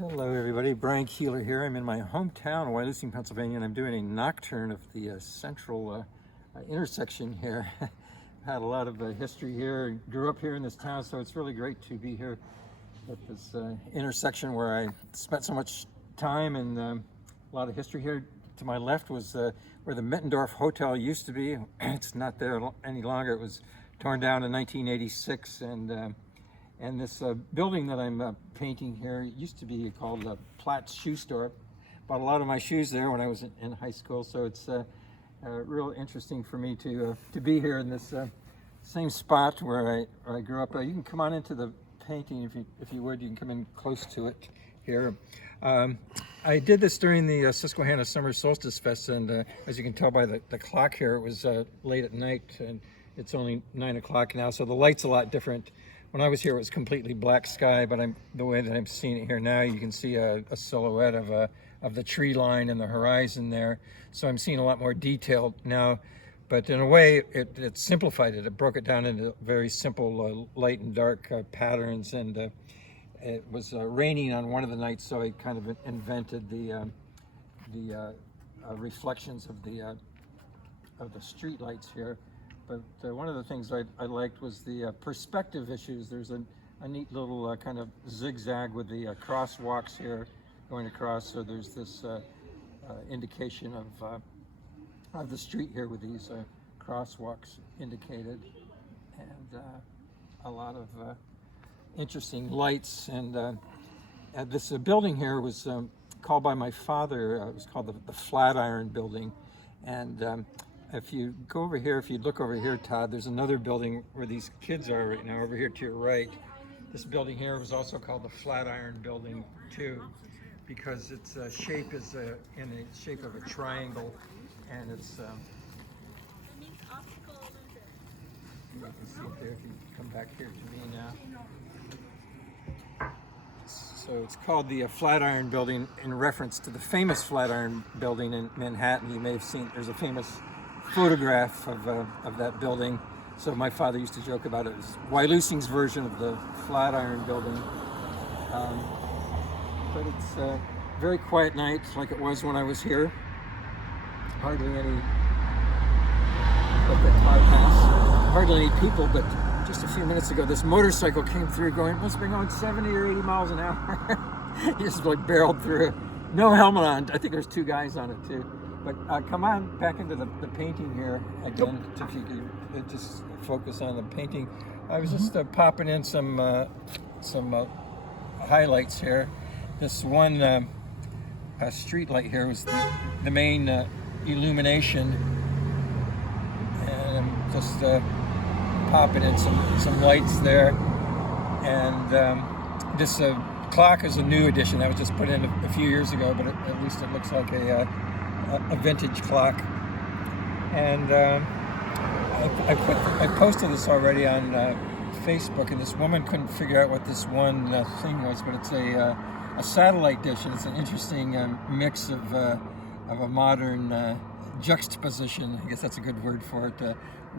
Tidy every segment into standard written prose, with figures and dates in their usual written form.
Hello everybody, Brian Keeler here. I'm in my hometown, Wyausing, Pennsylvania, and I'm doing a nocturne of the central intersection here. Had a lot of history here, grew up here in this town, so it's really great to be here at this intersection where I spent so much time, and a lot of history here. To my left was where the Mittendorf Hotel used to be. It's not there any longer. It was torn down in 1986, and this building that I'm painting here used to be called Platt's Shoe Store. Bought a lot of my shoes there when I was in high school, so it's real interesting for me to be here in this same spot where I grew up. You can come on into the painting if you would. You can come in close to it here. I did this during the Susquehanna Summer Solstice Fest, and as you can tell by the clock here, it was late at night, and it's only 9 o'clock now, so the light's a lot different. When I was here, it was completely black sky, but the way that I'm seeing it here now, you can see a silhouette of the tree line and the horizon there. So I'm seeing a lot more detail now, but in a way, it simplified it. It broke it down into very simple light and dark patterns, and it was raining on one of the nights, so I kind of invented the reflections of the street lights here. But one of the things I liked was the perspective issues. There's a neat little kind of zigzag with the crosswalks here going across. So there's this indication of the street here with these crosswalks indicated, and a lot of interesting lights. And this building here was called by my father. It was called the Flatiron Building, and if you go over here, if you look over here, Todd, there's another building where these kids are right now, over here to your right. This building here was also called the Flatiron Building too, because its shape is in the shape of a triangle, and it's you can see it there if you come back here to me now. So it's called the Flatiron Building in reference to the famous Flatiron Building in Manhattan. You may have seen, there's a famous photograph of that building. So my father used to joke about it as Wyausing's version of the Flatiron Building. But it's a very quiet night, like it was when I was here. Hardly any, like that car pass, hardly any people, but just a few minutes ago, this motorcycle came through going, must have been going 70 or 80 miles an hour. He just like barreled through. No helmet on. I think there's two guys on it too. But come on back into the painting here again, if you could just focus on the painting. I was just popping in some highlights here. This one street light here was the main illumination, and I'm just popping in some lights there. And this clock is a new addition that was just put in a few years ago, but at least it looks like a vintage clock. And I posted this already on Facebook, and this woman couldn't figure out what this one thing was, but it's a satellite dish, and it's an interesting mix of a modern juxtaposition, I guess that's a good word for it,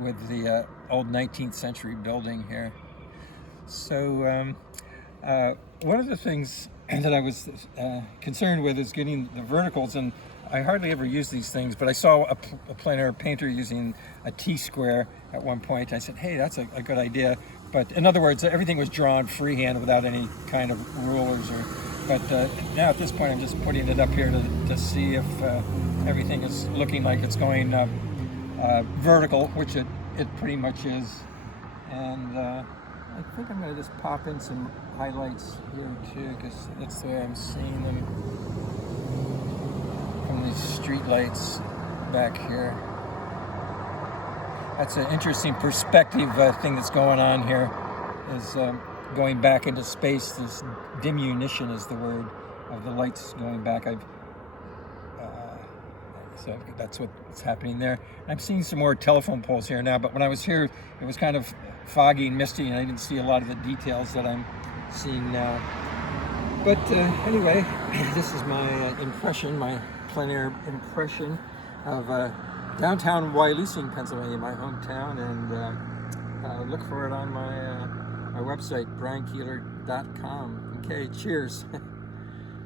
with the old 19th century building here. So one of the things that I was concerned with is getting the verticals, and I hardly ever use these things, but I saw a plein air painter using a T-square at one point. I said, hey, that's a good idea. But in other words, everything was drawn freehand without any kind of rulers. But now at this point, I'm just putting it up here to see if everything is looking like it's going vertical, which it pretty much is. And I think I'm going to just pop in some highlights here too, because that's the way I'm seeing them from these street lights back here. That's an interesting perspective thing that's going on here, is going back into space. This diminution is the word of the lights going back. So that's what's happening there. I'm seeing some more telephone poles here now, but when I was here, it was kind of foggy and misty, and I didn't see a lot of the details that I'm seeing now. But anyway, this is my impression, my plein air impression of downtown Wyausing, Pennsylvania, my hometown, and look for it on my website, briankeeler.com. Okay, cheers.